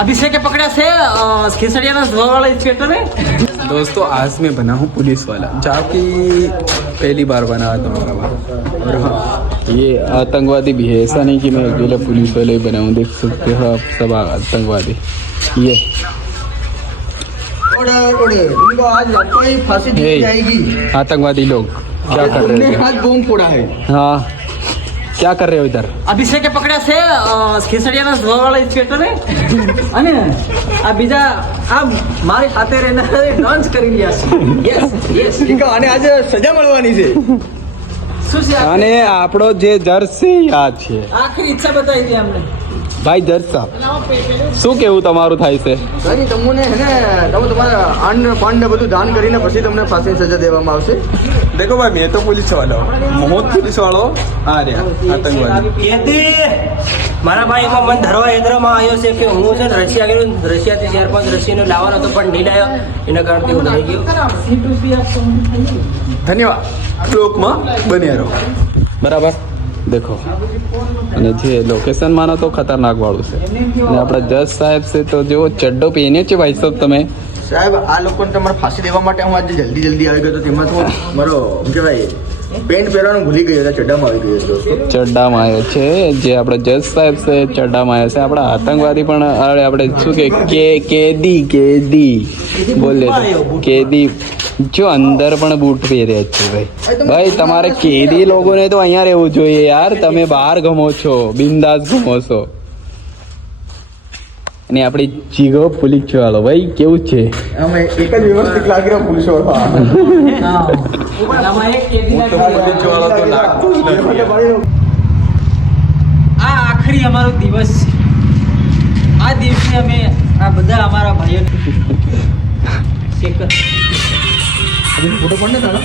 अभिषेक के पकड़ा से खिसड़िया ना धोआ वाला इंस्पेक्टर है। दोस्तों आज मैं बना हूँ पुलिस वाला, जाकि पहली बार बना था मेरा बार। और हाँ, ये आतंकवादी भी है, ऐसा नहीं कि मैं अकेला पुलिस वाला ही बना हूँ। देख सकते हो आप सब आतंकवादी। ये उनको आज लगता है फांसी दी जाएगी। आतंकवादी लोग क्या कर रहे हैं? आज बम फोड़ा है। हाँ, क्या कर रहे हो इधर? अभिषेक के पकड़ा से खिसड़िया ना धोआ वाला इंस्पेक्टर है। અને આ બીજા આ મારી સાથે રહેના ડાન્સ કરી રહ્યા છે। યસ યસ ઠીક અને આજે સજા મળવાની છે। શું છે અને આપણો જે જજ છે યાદ છે આખરી ઈચ્છા બતાવી દી અમને। ભાઈ જજ સાહેબ, શું કેવું તમારું થાય છે? કઈ તમને હે ને તમે તમારા અન્ન પાન ને બધું દાન કરીને પછી તમને ફાંસીની સજા દેવામાં આવશે। देखो भाई, मैं तो पुलिस वाला हूँ, बहुत पुलिस वाला हूँ। आ रहा आतंकवादी। કેદી મારા ભાઈ એમાં મન ધરવા હેદરામાં આવ્યો છે કે હું છે ને રશિયા ગયો, રશિયાથી 4-5 રશિયનો લાવવાનો હતો પણ નહીં લાવ્યો, એના કારણે હું થઈ ગયો। ધન્યવાદ, બ્લોકમાં બન્યા રહો, બરાબર। દેખો, અને જે લોકેશન માનો તો ખતરનાક વાળું છે, અને આપણા જજ સાહેબ છે તો જેવો ચડ્ડો પહેર્યો છે ભાઈ સાહેબ તમે। સાહેબ આ લોકોને તમારે ફાંસી દેવા માટે હું આજે જલ્દી આવી ગયો તો તેમાં હું મારો શું કહેવાય પેન્ટ પહેરવાનું ભૂલી ગયો હતો, ચડ્ડામાં આવી ગયો હતો। ચડ્ડામાં આવ્યો છે જે આપણે જજ સાહેબ છે, ચડ્ડામાં આવ્યો છે। આપણા આતંકવાદી પણ આપણે શું કે કેદી બોલે કેદી, જો અંદર પણ બૂટ પહેર્યા છે ભાઈ તમારે કેદી લોકોને તો અહીંયા રહેવું જોઈએ યાર, તમે બહાર ગમો છો, બિંદાસ ગમો છો। અને આપણી જીગો પુલિસ વાળો ભાઈ કેવું છે? અમે એક જ વ્યવસ્થિત લાગી રહ્યો પુલિસ વાળો। આમાં એક કેદી પુલિસ વાળો તો લાગતો જ નથી। આ આખરી અમારો દિવસ છે। આ દિવસે અમે આ બધા અમારા ભાઈઓ ચેક ફોટો પણ ને તારા